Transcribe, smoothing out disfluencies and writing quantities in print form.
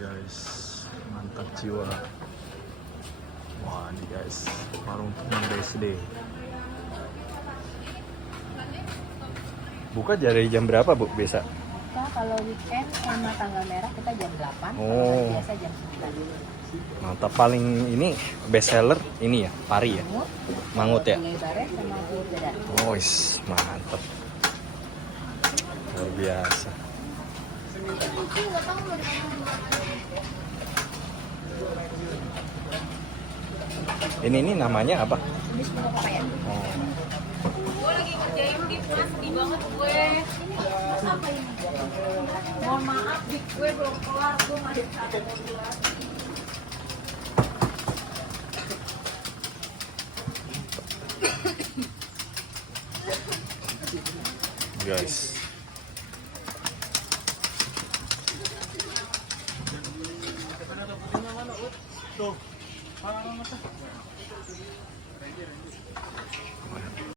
guys, mantap jiwa. Wah ini guys, warung teman BSD. Buka dari jam berapa Bu biasa? Buka kalau weekend sama tanggal merah kita jam 8, Oh. kalau biasa jam 9. Mantap, paling ini best seller ini ya, pari ya? Mangut ya? Gulai bare sama telur dadar. Oh, mantap. Luar biasa. Ini namanya apa? Ini semua papaya. Oh. Gue lagi ngerjain di kelas, sedih banget gue. Apa ini? Mohon maaf, dik gue belum kelar, gue masih ada mobilan. Guys.